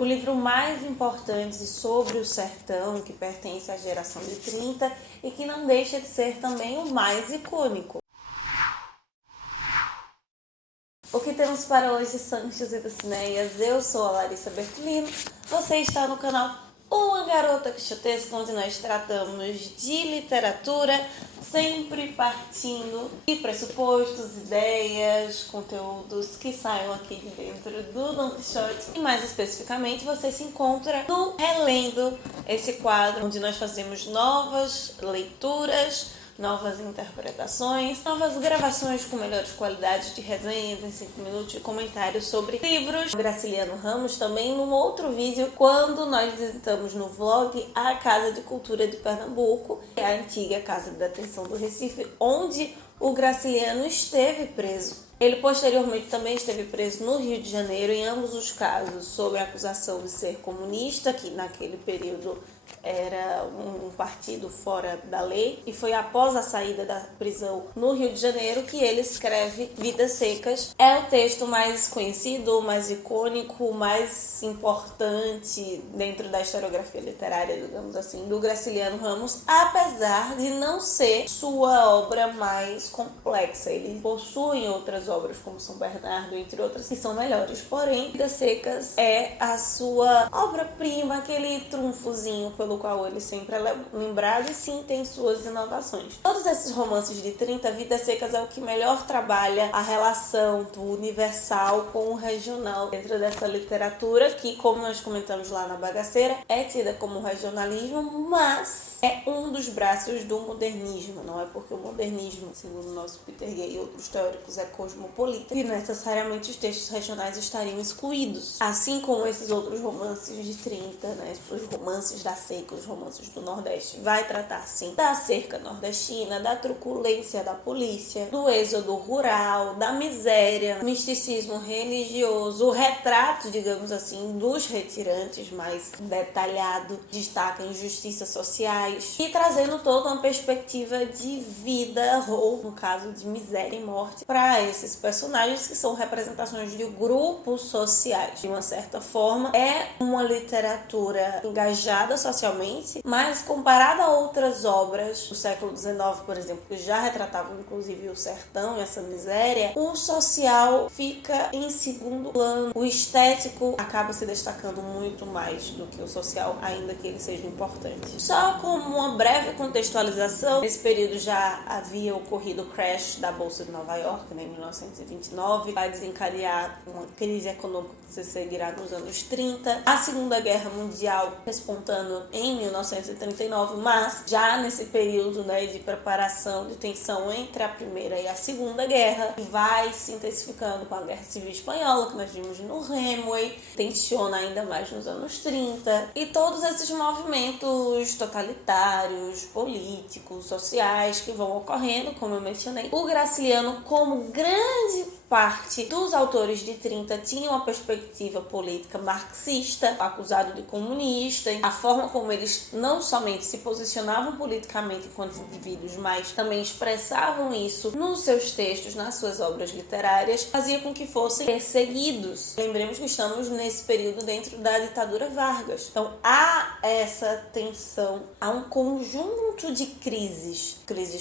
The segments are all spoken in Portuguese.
o livro mais importante sobre o sertão, que pertence à geração de 30 e que não deixa de ser também o mais icônico. O que temos para hoje, Sanchos e Dulcineias? Eu sou a Larissa Bertolino, você está no canal Uma Garota Quixotesca, onde nós tratamos de literatura, sempre partindo de pressupostos, ideias, conteúdos que saiam aqui de dentro do Don Quixote. E mais especificamente, você se encontra no Relendo, esse quadro onde nós fazemos novas leituras, novas interpretações, novas gravações com melhores qualidades de resenhas em 5 minutos de comentários sobre livros. Graciliano Ramos também num outro vídeo, quando nós visitamos no vlog a Casa de Cultura de Pernambuco, a antiga Casa de Detenção do Recife, onde o Graciliano esteve preso. Ele posteriormente também esteve preso no Rio de Janeiro, em ambos os casos sob a acusação de ser comunista, que naquele período era um partido fora da lei, e foi após a saída da prisão no Rio de Janeiro que ele escreve Vidas Secas. É o texto mais conhecido, mais icônico, mais importante dentro da historiografia literária, digamos assim, do Graciliano Ramos, apesar de não ser sua obra mais complexa. Ele possui outras obras, como São Bernardo, entre outras, que são melhores, porém Vidas Secas é a sua obra-prima, aquele trunfozinho pelo qual ele sempre é lembrado, e sim tem suas inovações. Todos esses romances de 30, Vidas Secas é o que melhor trabalha a relação do universal com o regional dentro dessa literatura, que, como nós comentamos lá na Bagaceira, é tida como regionalismo, mas é um dos braços do modernismo. Não é porque o modernismo, segundo o nosso Peter Gay e outros teóricos, é cosmopolita e necessariamente os textos regionais estariam excluídos. Assim como esses outros romances de 30, né, os romances da seca, os romances do Nordeste, vai tratar sim da cerca nordestina, da truculência da polícia, do êxodo rural, da miséria, misticismo religioso, o retrato, digamos assim, dos retirantes mais detalhado, destaca injustiças sociais e trazendo toda uma perspectiva de vida, ou no caso de miséria e morte, para esses personagens que são representações de grupos sociais. De uma certa forma, é uma literatura engajada socialmente, mas comparada a outras obras do século XIX, por exemplo, que já retratavam inclusive o sertão e essa miséria, o social fica em segundo plano. O estético acaba se destacando muito mais do que o social, ainda que ele seja importante. Só como uma breve contextualização, nesse período já havia ocorrido o crash da Bolsa de Nova York, né, em 1929, vai desencadear uma crise econômica que se seguirá nos anos 30, a Segunda Guerra Mundial despontando em 1939, mas já nesse período, né, de preparação, de tensão entre a Primeira e a Segunda Guerra, que vai se intensificando com a Guerra Civil Espanhola, que nós vimos no Hemingway, tensiona ainda mais nos anos 30, e todos esses movimentos totalitários, políticos, sociais que vão ocorrendo, como eu mencionei. O Graciliano, como grande parte dos autores de 30, tinha uma perspectiva política marxista, acusado de comunista. A forma como eles não somente se posicionavam politicamente enquanto indivíduos, mas também expressavam isso nos seus textos, nas suas obras literárias, fazia com que fossem perseguidos. Lembremos que estamos nesse período dentro da ditadura Vargas. Então há essa tensão, há um conjunto de crises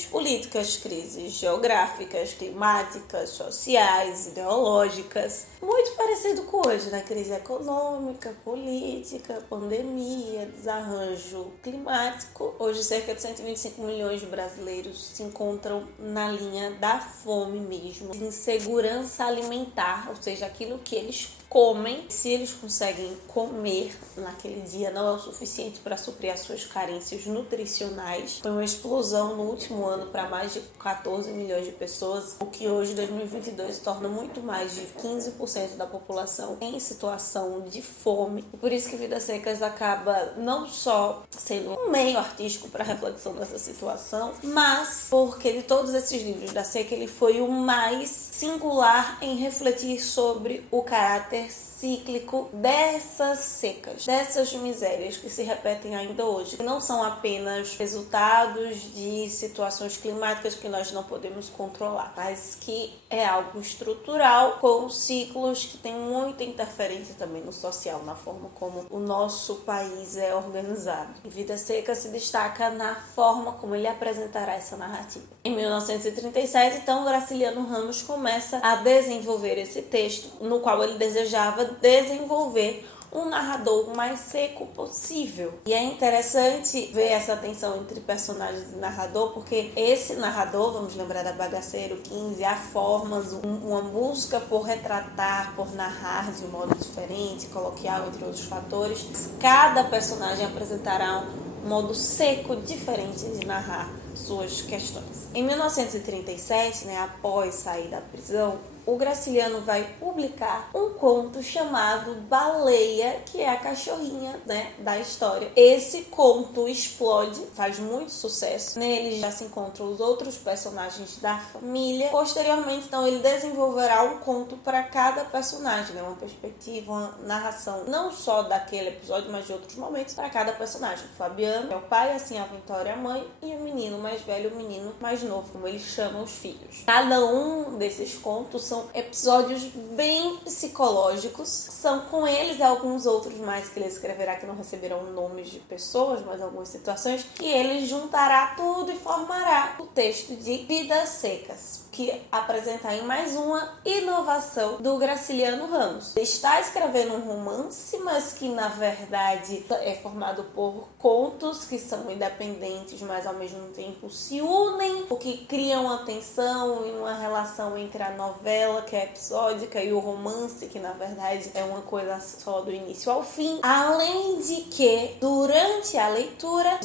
políticas, crises geográficas, climáticas, sociais, ideológicas, muito parecido com hoje, né? Crise econômica, política, pandemia, desarranjo climático. Hoje, cerca de 125 milhões de brasileiros se encontram na linha da fome mesmo, de insegurança alimentar, ou seja, aquilo que eles comem, se eles conseguem comer naquele dia, não é o suficiente para suprir as suas carências nutricionais. Foi uma explosão no último ano para mais de 14 milhões de pessoas, o que hoje, 2022, torna muito mais de 15% da população em situação de fome. E por isso que Vidas Secas acaba não só sendo um meio artístico para reflexão dessa situação, mas porque de todos esses livros da seca, ele foi o mais singular em refletir sobre o caráter caráter cíclico dessas secas, dessas misérias que se repetem ainda hoje, que não são apenas resultados de situações climáticas que nós não podemos controlar, mas que é algo estrutural, com ciclos que têm muita interferência também no social, na forma como o nosso país é organizado. E Vidas Secas se destaca na forma como ele apresentará essa narrativa. Em 1937, então, Graciliano Ramos começa a desenvolver esse texto, no qual ele desejava desenvolver um narrador mais seco possível. E é interessante ver essa tensão entre personagens e narrador, porque esse narrador, vamos lembrar da Bagaceiro 15, há formas, uma busca por retratar, por narrar de um modo diferente, coloquial, entre outros fatores. Cada personagem apresentará um modo seco diferente de narrar suas questões. Em 1937, após sair da prisão, o Graciliano vai publicar um conto chamado Baleia, que é a cachorrinha, da história. Esse conto explode, faz muito sucesso. Nele já se encontram os outros personagens da família. Posteriormente, então, ele desenvolverá um conto para cada personagem, uma perspectiva, uma narração, não só daquele episódio, mas de outros momentos para cada personagem. O Fabiano é o pai, assim a Vitória é a mãe, e o menino mais velho, o menino mais novo, como ele chama os filhos. Cada um desses contos são episódios bem psicológicos. São com eles e alguns outros mais que ele escreverá que não receberão nomes de pessoas, mas algumas situações, que ele juntará tudo e formará o texto de Vidas Secas, que apresenta aí mais uma inovação do Graciliano Ramos. Ele está escrevendo um romance, mas que na verdade é formado por contos que são independentes, mas ao mesmo tempo se unem, o que cria uma tensão e uma relação entre a novela, que é episódica, e o romance, que na verdade é uma coisa só do início ao fim. Além de que, durante a leitura,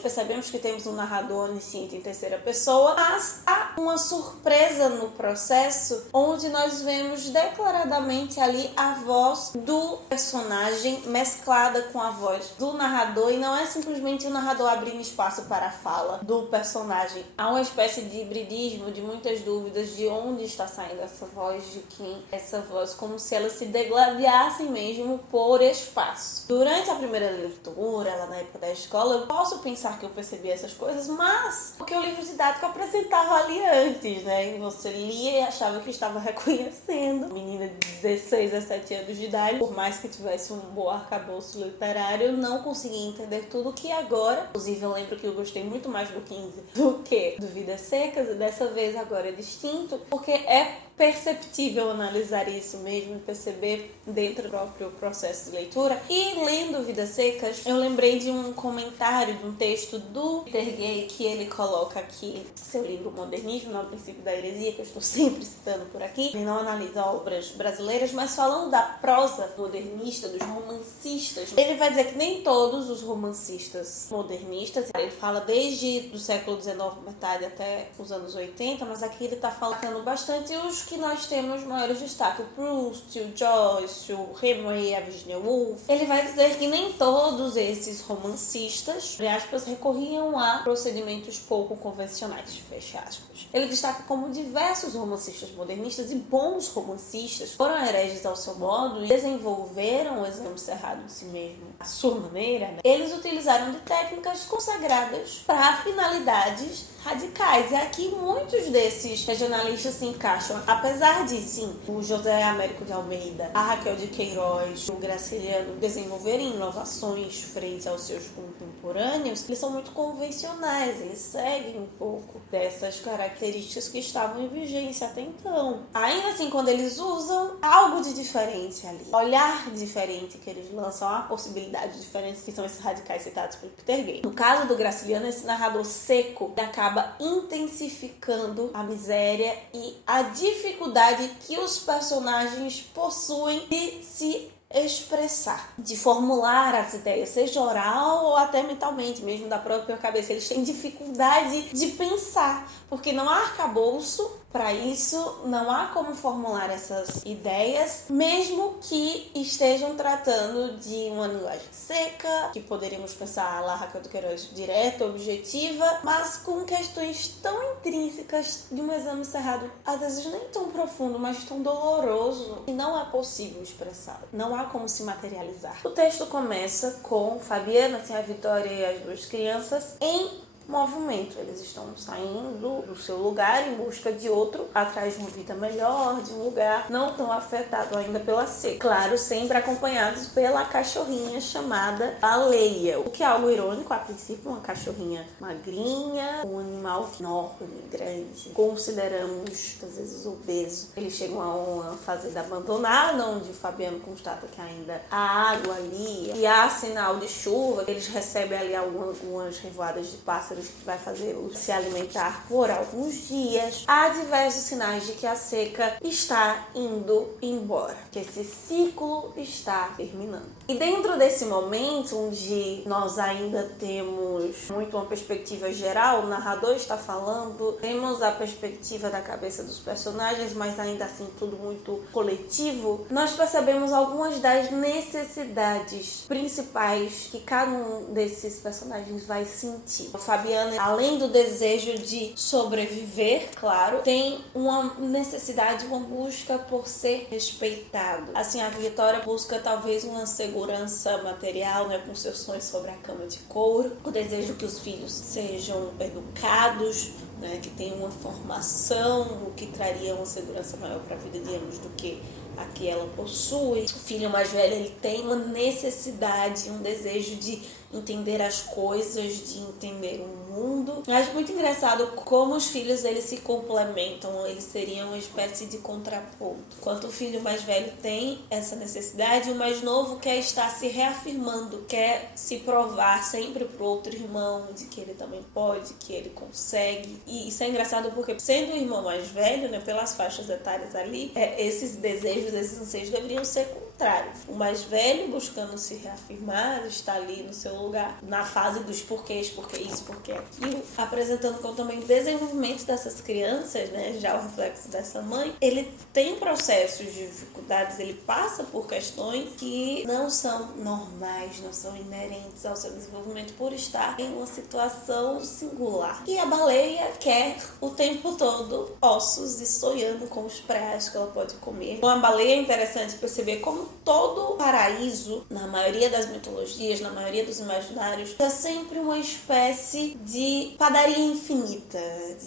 percebemos que temos um narrador onisciente em terceira pessoa, mas há uma surpresa no processo, onde nós vemos declaradamente ali a voz do personagem mesclada com a voz do narrador, e não é simplesmente o narrador abrindo espaço para a fala do personagem. Há uma espécie de hibridismo, de muitas dúvidas de onde está saindo essa voz, de quem essa voz, como se elas se degladiassem mesmo por espaço. Durante a primeira leitura, lá na época da escola, eu posso pensar que eu percebi essas coisas, mas porque o livro didático apresentava ali antes, e você lia e achava que estava reconhecendo. Menina de 16, 17 anos de idade, por mais que tivesse um bom arcabouço literário, eu não conseguia entender tudo, que agora, inclusive eu lembro que eu gostei muito mais do 15 do que do Vidas Secas, e dessa vez agora é distinto, porque é perceptível analisar isso mesmo e perceber dentro do próprio processo de leitura. E lendo Vidas Secas, eu lembrei de um comentário de um texto do Peter Gay, que ele coloca aqui, seu livro Modernismo, no princípio da heresia, que eu estou sempre citando por aqui. Ele não analisa obras brasileiras, mas falando da prosa modernista, dos romancistas, ele vai dizer que nem todos os romancistas modernistas, ele fala desde o século XIX, metade até os anos 80, mas aqui ele está falando bastante os que nós temos maiores destaque, o Proust, o Joyce, o Hemingway, a Virginia Woolf. Ele vai dizer que nem todos esses romancistas, entre aspas, recorriam a procedimentos pouco convencionais, fecha aspas. Ele destaca como diversos romancistas modernistas e bons romancistas foram hereges ao seu modo e desenvolveram o exame cerrado de si mesmo à sua maneira. Eles utilizaram de técnicas consagradas para finalidades radicais. E aqui muitos desses regionalistas se encaixam. Apesar de, sim, o José Américo de Almeida, a Raquel de Queiroz, o Graciliano desenvolverem inovações frente aos seus contemporâneos, eles são muito convencionais, eles seguem um pouco dessas características que estavam em vigência até então. Ainda assim, quando eles usam algo de diferente ali, olhar diferente que eles lançam, a possibilidades diferentes, que são esses radicais citados por Peter Gay. No caso do Graciliano, esse narrador seco acaba intensificando a miséria e a dificuldade que os personagens possuem de se expressar, de formular as ideias, seja oral ou até mentalmente, mesmo da própria cabeça. Eles têm dificuldade de pensar, porque não há arcabouço Para isso, não há como formular essas ideias, mesmo que estejam tratando de uma linguagem seca, que poderíamos pensar a Raquel do Queiroz direta, objetiva, mas com questões tão intrínsecas de um exame cerrado, às vezes nem tão profundo, mas tão doloroso, que não é possível expressar, não há como se materializar. O texto começa com Fabiana, a Vitória e as duas crianças em movimento. Eles estão saindo do seu lugar em busca de outro, atrás de uma vida melhor, de um lugar não tão afetado ainda pela seca. Claro, sempre acompanhados pela cachorrinha chamada Baleia, o que é algo irônico a princípio, uma cachorrinha magrinha, um animal enorme, grande, consideramos às vezes obeso. Eles chegam a uma fazenda abandonada, onde o Fabiano constata que ainda há água ali e há sinal de chuva. Eles recebem ali algumas revoadas de pássaros que vai fazê-los se alimentar por alguns dias. Há diversos sinais de que a seca está indo embora, que esse ciclo está terminando. E dentro desse momento, onde nós ainda temos muito uma perspectiva geral, o narrador está falando, temos a perspectiva da cabeça dos personagens, mas ainda assim tudo muito coletivo, nós percebemos algumas das necessidades principais que cada um desses personagens vai sentir. O Fabiano, além do desejo de sobreviver, claro, tem uma necessidade, uma busca por ser respeitado. Assim, a Vitória busca talvez uma segurança material, né, com seus sonhos sobre a cama de couro, o desejo que os filhos sejam educados, né, que tenham uma formação, o que traria uma segurança maior para a vida de ambos do que a que ela possui. O filho mais velho, ele tem uma necessidade, um desejo de entender as coisas, de entender o mundo. Eu acho muito engraçado como os filhos, eles se complementam, eles seriam uma espécie de contraponto. Enquanto o filho mais velho tem essa necessidade, o mais novo quer estar se reafirmando, quer se provar sempre pro outro irmão de que ele também pode, que ele consegue. E isso é engraçado porque, sendo o irmão mais velho, né, pelas faixas etárias ali, esses desejos, esses anseios deveriam ser contrários. O mais velho buscando se reafirmar, está ali no seu lugar, na fase dos porquês, porque isso, porque aquilo, apresentando como também o desenvolvimento dessas crianças, né, já o reflexo dessa mãe. Ele tem processos de dificuldades, ele passa por questões que não são normais, não são inerentes ao seu desenvolvimento por estar em uma situação singular. E a baleia quer o tempo todo ossos e sonhando com os pratos que ela pode comer. Com a baleia é interessante perceber como todo paraíso, na maioria das mitologias, na maioria dos imaginários, é sempre uma espécie de padaria infinita,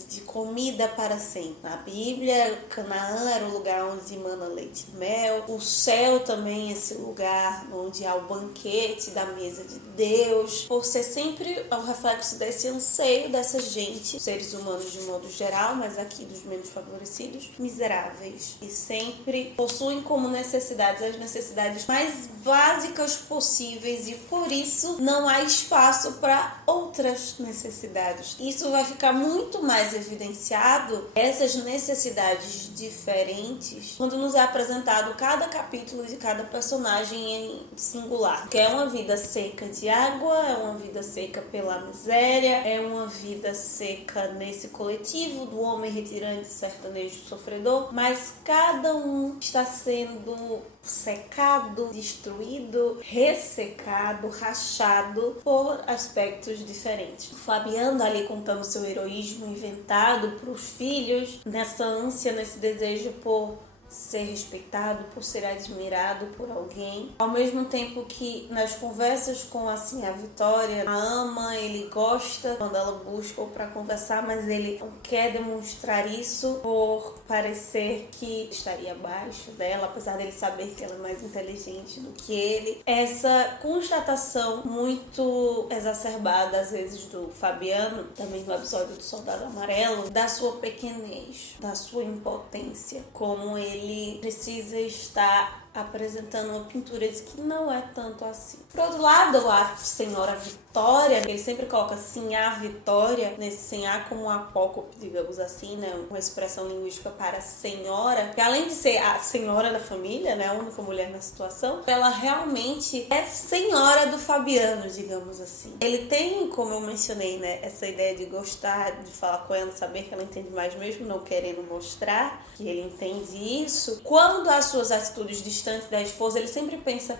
de comida para sempre. Na Bíblia, Canaã era o lugar onde mana leite e mel. O céu também é esse lugar onde há o banquete da mesa de Deus, por ser sempre o reflexo desse anseio dessa gente, seres humanos de um modo geral, mas aqui dos menos favorecidos, miseráveis, e sempre possuem como necessidades as necessidades mais básicas possíveis, e por isso não há espaço para outras necessidades. Isso vai ficar muito mais evidenciado, essas necessidades diferentes, quando nos é apresentado cada capítulo de cada personagem em singular, que é uma vida seca de água, é uma vida seca pela miséria, é uma vida seca nesse coletivo do homem retirante, sertanejo, sofredor, mas cada um está sendo secado, destruído, ressecado, rachado por aspectos diferentes. O Fabiano ali contando seu heroísmo inventado para os filhos, nessa ânsia, nesse desejo por ser respeitado, por ser admirado por alguém. Ao mesmo tempo que nas conversas com a Vitória, a ama, ele gosta quando ela busca para conversar, mas ele não quer demonstrar isso por parecer que estaria abaixo dela, apesar dele saber que ela é mais inteligente do que ele. Essa constatação muito exacerbada às vezes do Fabiano, também no episódio do Soldado Amarelo, da sua pequenez, da sua impotência, como ele precisa estar apresentando uma pintura de que não é tanto assim. Por outro lado, a Senhora Vitória, ele sempre coloca Sinhá Vitória, nesse Sinhá como um apócope, digamos assim, né? Uma expressão linguística para senhora, que além de ser a senhora da família, né? A única mulher na situação, ela realmente é senhora do Fabiano, digamos assim. Ele tem, como eu mencionei, né? Essa ideia de gostar, de falar com ela, saber que ela entende mais mesmo não querendo mostrar que ele entende isso. Quando as suas atitudes distantes da esposa, ele sempre pensa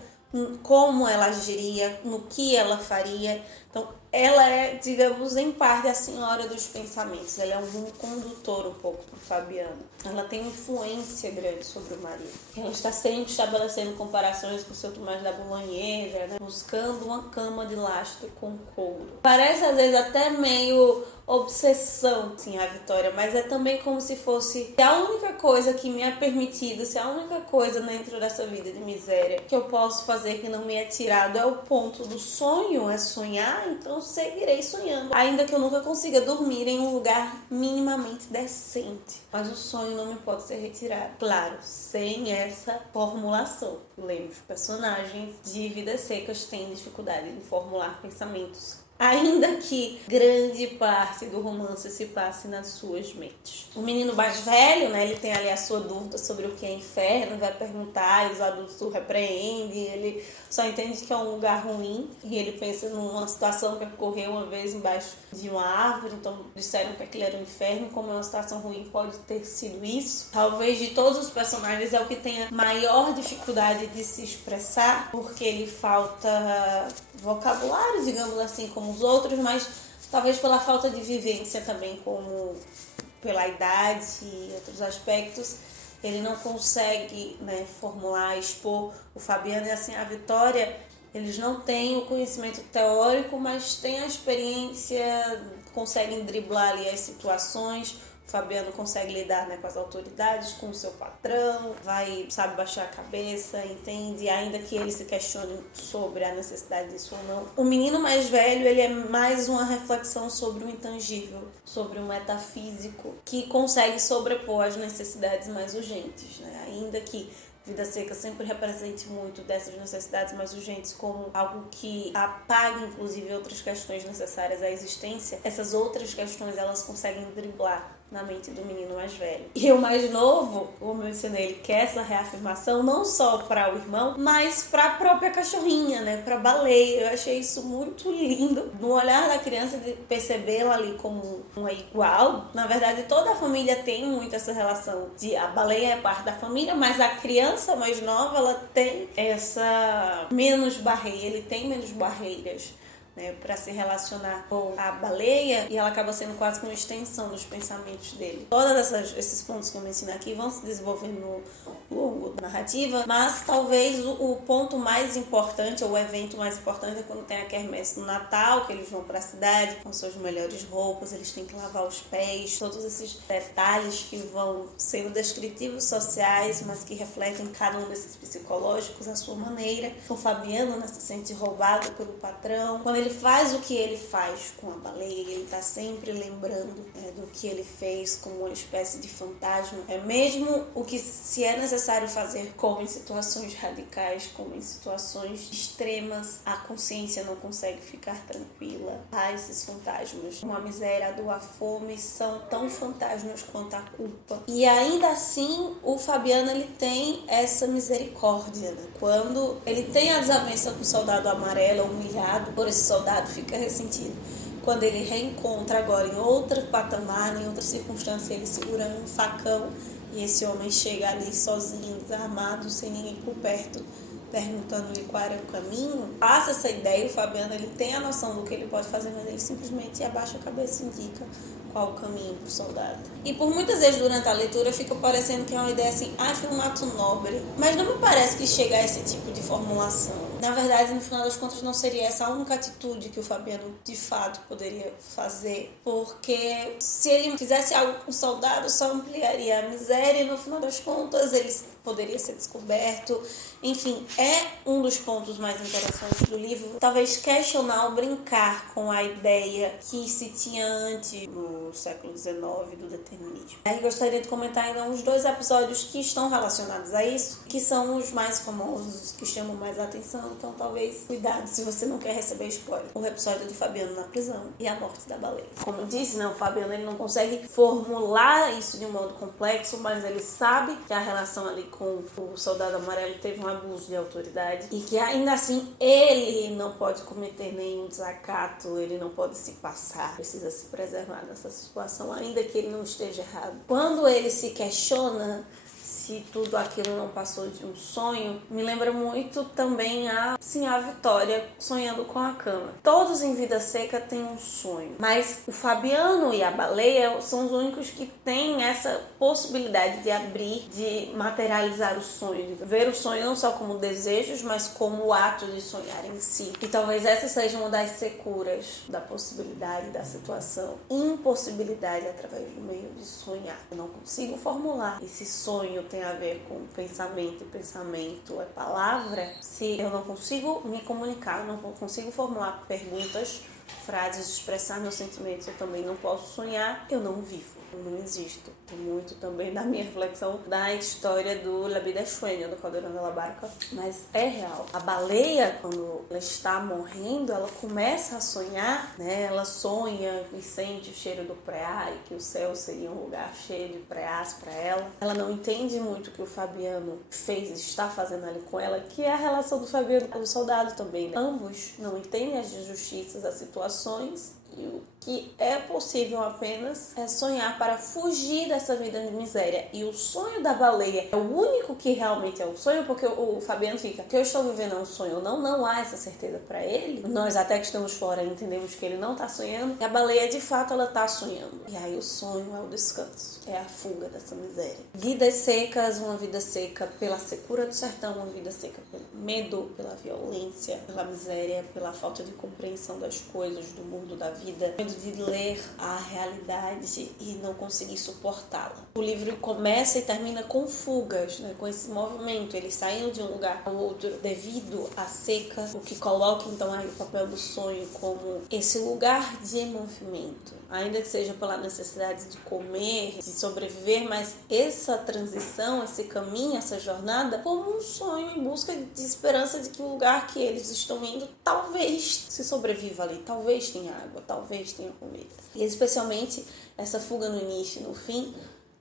como ela agiria, no que ela faria. Então, ela é, digamos, em parte a senhora dos pensamentos. Ela é um condutor um pouco pro Fabiano. Ela tem influência grande sobre o marido. Ela está sempre estabelecendo comparações com o seu Tomás da Bolonhesa, né? Buscando uma cama de lastro com couro. Parece, às vezes, até meio obsessão, sim, a Vitória, mas é também como se fosse se a única coisa que me é permitida, se a única coisa dentro dessa vida de miséria que eu posso fazer que não me é tirado é o ponto do sonho, é sonhar, então seguirei sonhando, ainda que eu nunca consiga dormir em um lugar minimamente decente, mas o sonho não me pode ser retirado, claro, sem essa formulação. Lembra, os personagens de Vidas Secas têm dificuldade em formular pensamentos, ainda que grande parte do romance se passe nas suas mentes. O menino mais velho, né, ele tem ali a sua dúvida sobre o que é inferno, vai perguntar e os adultos o repreendem, ele só entende que é um lugar ruim e ele pensa numa situação que ocorreu uma vez embaixo de uma árvore, então disseram que aquilo era um inferno, como é uma situação ruim pode ter sido isso. Talvez de todos os personagens é o que tenha maior dificuldade de se expressar, porque ele falta vocabulário, digamos assim, como os outros, mas talvez pela falta de vivência também, como pela idade e outros aspectos, ele não consegue, né, formular, expor. O Fabiano e assim a Vitória, eles não têm o conhecimento teórico, mas têm a experiência, conseguem driblar ali as situações. O Fabiano consegue lidar, né, com as autoridades, com o seu patrão, sabe baixar a cabeça, entende, ainda que ele se questione sobre a necessidade disso ou não. O menino mais velho, ele é mais uma reflexão sobre o intangível, sobre o metafísico, que consegue sobrepor as necessidades mais urgentes, né? Ainda que Vidas Secas sempre represente muito dessas necessidades mais urgentes como algo que apaga, inclusive, outras questões necessárias à existência. Essas outras questões, elas conseguem driblar na mente do menino mais velho. E o mais novo, como eu mencionei, ele quer essa reafirmação não só para o irmão, mas para a própria cachorrinha, né? Para a baleia. Eu achei isso muito lindo. No olhar da criança, de percebê-la ali como uma igual. Na verdade, toda a família tem muito essa relação de a baleia é parte da família, mas a criança mais nova, ela tem essa menos barreira, ele tem menos barreiras, né, para se relacionar com a baleia, e ela acaba sendo quase que uma extensão dos pensamentos dele. Todos esses pontos que eu mencionei aqui vão se desenvolver no longo da narrativa, mas talvez o ponto mais importante, ou o evento mais importante, é quando tem a quermesse no Natal, que eles vão para a cidade com suas melhores roupas, eles têm que lavar os pés, todos esses detalhes que vão sendo descritivos sociais, mas que refletem cada um desses psicológicos à sua maneira. O Fabiano, né, se sente roubado pelo patrão. Quando ele faz o que ele faz com a baleia, ele está sempre lembrando, né, do que ele fez como uma espécie de fantasma. É mesmo o que se é necessário fazer, como em situações radicais, como em situações extremas, a consciência não consegue ficar tranquila. Há esses fantasmas. Uma miséria, a dor, a fome são tão fantasmas quanto a culpa. E ainda assim, o Fabiano, ele tem essa misericórdia, né? Quando ele tem a desavença com o soldado amarelo, humilhado por esse soldado, fica ressentido. Quando ele reencontra agora em outro patamar, em outra circunstância, ele segurando um facão, e esse homem chega ali sozinho, desarmado, sem ninguém por perto, perguntando-lhe qual era o caminho. Passa essa ideia, o Fabiano, ele tem a noção do que ele pode fazer, mas ele simplesmente abaixa a cabeça e indica qual o caminho para o soldado. E por muitas vezes durante a leitura fica parecendo que é uma ideia assim, foi um ato nobre, mas não me parece que chega a esse tipo de formulação. Na verdade, no final das contas, não seria essa a única atitude que o Fabiano de fato poderia fazer, porque se ele fizesse algo com o soldado, só ampliaria a miséria e no final das contas ele poderia ser descoberto. Enfim, é um dos pontos mais interessantes do livro, talvez questionar ou brincar com a ideia que se tinha antes no século XIX do determinismo. Aí gostaria de comentar ainda uns 2 episódios que estão relacionados a isso, que são os mais famosos, que chamam mais a atenção, então talvez cuidado se você não quer receber spoiler. O episódio de Fabiano na prisão e a morte da baleia. Como eu disse, né, o Fabiano ele não consegue formular isso de um modo complexo, mas ele sabe que a relação ali com o soldado amarelo teve um abuso de autoridade e que ainda assim ele não pode cometer nenhum desacato, ele não pode se passar, precisa se preservar nessa situação, ainda que ele não esteja errado. Quando ele se questiona se tudo aquilo não passou de um sonho, me lembra muito também a Vitória sonhando com a cama. Todos em Vida Seca têm um sonho, mas o Fabiano e a baleia são os únicos que têm essa possibilidade de abrir, de materializar o sonho, de ver o sonho não só como desejos, mas como o ato de sonhar em si. E talvez essa seja uma das securas da possibilidade, da situação, impossibilidade através do meio de sonhar. Eu não consigo formular esse sonho tem a ver com pensamento, e pensamento é palavra, se eu não consigo me comunicar, eu não consigo formular perguntas, frases, expressar meus sentimentos, eu também não posso sonhar, eu não vivo, eu não existo. Tem muito também da minha reflexão da história do La Vida es Sueño, do Caldeirão de la Barca, mas é real. A baleia, quando ela está morrendo, ela começa a sonhar, né? Ela sonha e sente o cheiro do preá e que o céu seria um lugar cheio de preás para ela. Ela não entende muito o que o Fabiano está fazendo ali com ela, que é a relação do Fabiano com o soldado também, né? Ambos não entendem as injustiças, as situações, e o que é possível apenas é sonhar para fugir dessa vida de miséria. E o sonho da baleia é o único que realmente é um sonho, porque o Fabiano fica, que eu estou vivendo é um sonho, não há essa certeza para ele. Nós até que estamos fora entendemos que ele não está sonhando, e a baleia de fato ela está sonhando. E aí o sonho é o descanso, é a fuga dessa miséria. Vidas secas, uma vida seca pela secura do sertão, uma vida seca pelo medo, pela violência, pela miséria, pela falta de compreensão das coisas, do mundo, da vida, medo de ler a realidade e não conseguir suportá-la. O livro começa e termina com fugas, né? Com esse movimento, eles saindo de um lugar ao outro devido à seca, o que coloca então aí o papel do sonho como esse lugar de movimento, ainda que seja pela necessidade de comer, de sobreviver, mas essa transição, esse caminho, essa jornada, como um sonho em busca de esperança de que o lugar que eles estão indo talvez se sobreviva ali, talvez tenha água, talvez tenha comida. E especialmente essa fuga no início e no fim,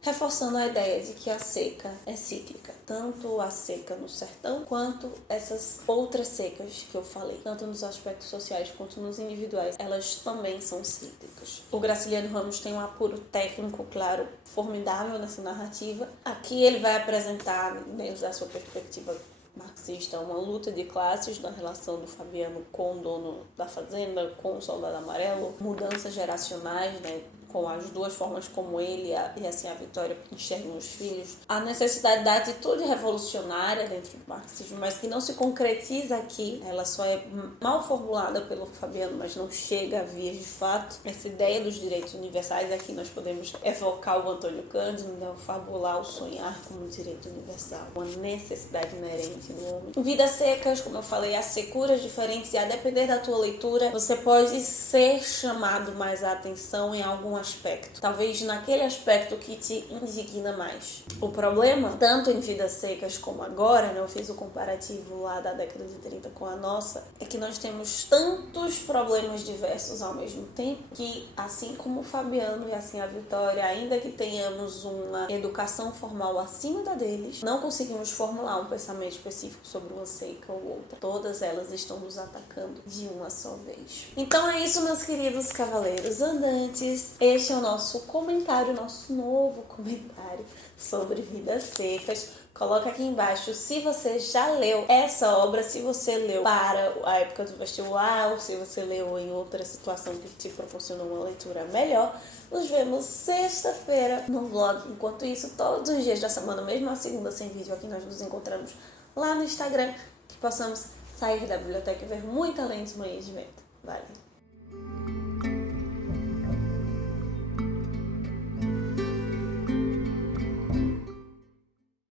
reforçando a ideia de que a seca é cíclica. Tanto a seca no sertão, quanto essas outras secas que eu falei. Tanto nos aspectos sociais quanto nos individuais, elas também são cíclicas. O Graciliano Ramos tem um apuro técnico, claro, formidável nessa narrativa. Aqui ele vai apresentar, dentro da sua perspectiva marxista, uma luta de classes na relação do Fabiano com o dono da fazenda, com o soldado amarelo, mudanças geracionais, né? Com as duas formas como ele e assim a Vitória enxergam os filhos, a necessidade da atitude revolucionária dentro do marxismo, mas que não se concretiza aqui, ela só é mal formulada pelo Fabiano, mas não chega a vir de fato. Essa ideia dos direitos universais, aqui nós podemos evocar o Antônio Cândido, então fabular o sonhar como direito universal, uma necessidade inerente do homem. Vidas secas, como eu falei, há securas diferentes e a depender da tua leitura, você pode ser chamado mais a atenção em algum aspecto, talvez naquele aspecto que te indigna mais. O problema, tanto em Vidas Secas como agora, né, eu fiz o comparativo lá da década de 30 com a nossa, é que nós temos tantos problemas diversos ao mesmo tempo que, assim como o Fabiano e assim a Vitória, ainda que tenhamos uma educação formal acima da deles, não conseguimos formular um pensamento específico sobre uma seca ou outra. Todas elas estão nos atacando de uma só vez. Então é isso, meus queridos cavaleiros andantes. Este é o nosso comentário, nosso novo comentário sobre Vidas Secas. Coloca aqui embaixo se você já leu essa obra, se você leu para a época do vestibular ou se você leu em outra situação que te proporcionou uma leitura melhor. Nos vemos sexta-feira no vlog. Enquanto isso, todos os dias da semana, mesmo a segunda sem vídeo, aqui nós nos encontramos lá no Instagram, que possamos sair da biblioteca e ver muito além dos moinhos de vento. Vale.